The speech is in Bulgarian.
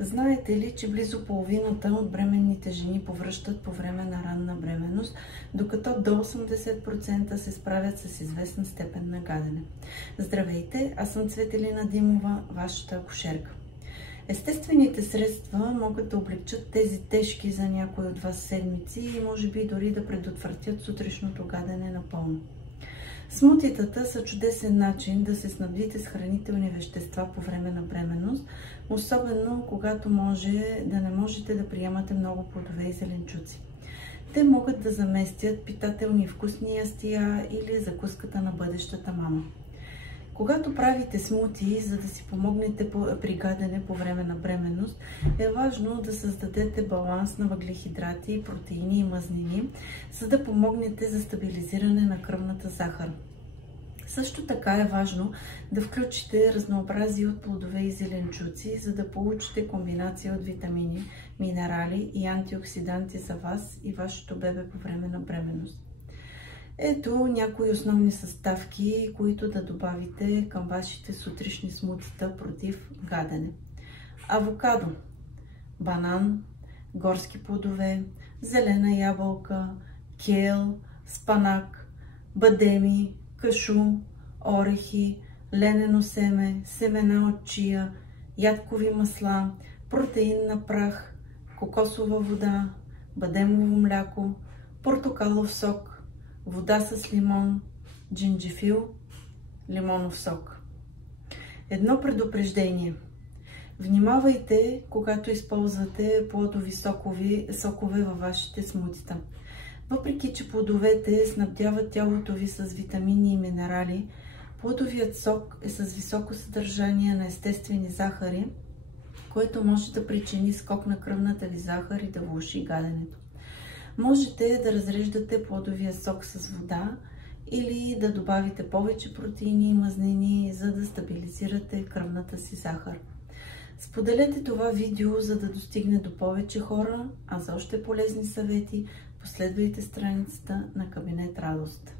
Знаете ли, че близо половината от бременните жени повръщат по време на ранна бременност, докато до 80% се справят с известна степен на гадене? Здравейте, аз съм Цветелина Димова, вашата акушерка. Естествените средства могат да облегчат тези тежки за някои от вас седмици и може би дори да предотвратят сутрешното гадене напълно. Смутитата са чудесен начин да се снабдите с хранителни вещества по време на бременност, особено когато да не можете да приемате много плодове и зеленчуци. Те могат да заместят питателни и вкусни ястия или закуската на бъдещата мама. Когато правите смути, за да си помогнете при гадене по време на бременност, е важно да създадете баланс на въглехидрати, протеини и мазнини, за да помогнете за стабилизиране на кръвната захар. Също така е важно да включите разнообразие от плодове и зеленчуци, за да получите комбинация от витамини, минерали и антиоксиданти за вас и вашето бебе по време на бременност. Ето някои основни съставки, които да добавите към вашите сутрешни смутита против гадене. Авокадо, банан, горски плодове, зелена ябълка, кел, спанак, бадеми, кашу, орехи, ленено семе, семена от чия, ядкови масла, протеинна прах, кокосова вода, бадемово мляко, портокалов сок, вода с лимон, джинджифил, лимонов сок. Едно предупреждение. Внимавайте, когато използвате плодови сокове във вашите смутита. Въпреки че плодовете снабдяват тялото ви с витамини и минерали, плодовият сок е с високо съдържание на естествени захари, което може да причини скок на кръвната ви захар и да влоши гаденето. Можете да разреждате плодовия сок с вода или да добавите повече протеини и мазнини, за да стабилизирате кръвната си захар. Споделете това видео, за да достигне до повече хора, а за още полезни съвети последвайте страницата на Кабинет Радост.